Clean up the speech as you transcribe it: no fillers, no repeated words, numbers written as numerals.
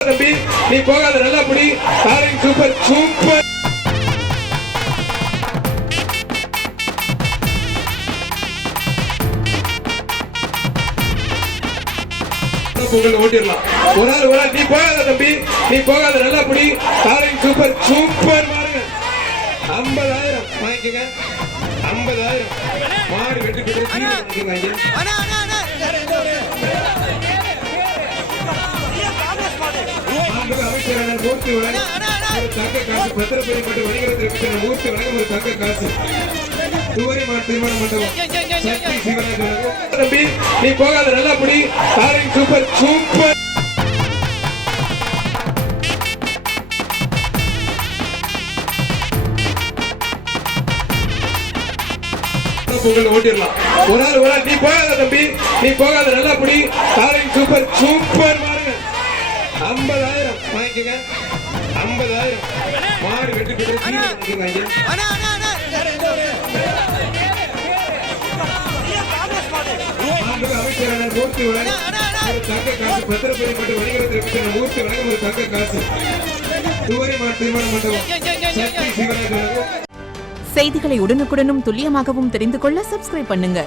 தம்பி நீ போகாத நல்லா புடி காரிங் சூப்பர் சூப்பர் பொங்கல் ஓட்டிடலாம் ஒரு ஆள் நீ போகாத தம்பி நீ போகாத நல்லா புடி காரிங் சூப்பர் சூப்பர் பாருங்க 50,000 வாங்கிக்கங்க 50,000 மாடு வெட்டி போட்டு அமைச்சரான மூர்த்தி வழங்க ஒரு தங்க காசு பத்திரப்பதிப்பட்ட வணிகத்திற்கு மூர்த்தி வழங்க ஒரு தங்க காசு துவரை திருமண மண்டபம் சக்தி சிவராஜ் தம்பி நீ போகாத நல்லா புடி காரிங் சூப்பர் சூப்பர் பொங்கல் ஓட்டிடலாம் ஒரு ஆள் நீ போகாத தம்பி நீ போகாத நல்லா புடி காரிங் சூப்பர் சூப்பர் பாருங்க 50,000 வாங்கிக்கங்க 50,000 மாடு வெட்டி போட்டு அமைச்சரான மூர்த்தி வழங்க ஒரு தங்க காசு பத்திரப்பதிப்பட்ட வணிகத்திற்கு மூர்த்தி வழங்க ஒரு தங்க காசு துவரை திருமண மண்டபம் சக்தி சிவராஜ். செய்திகளை உடனுக்குடனும் துல்லியமாகவும் தெரிந்து கொள்ள சப்ஸ்கிரைப் பண்ணுங்க.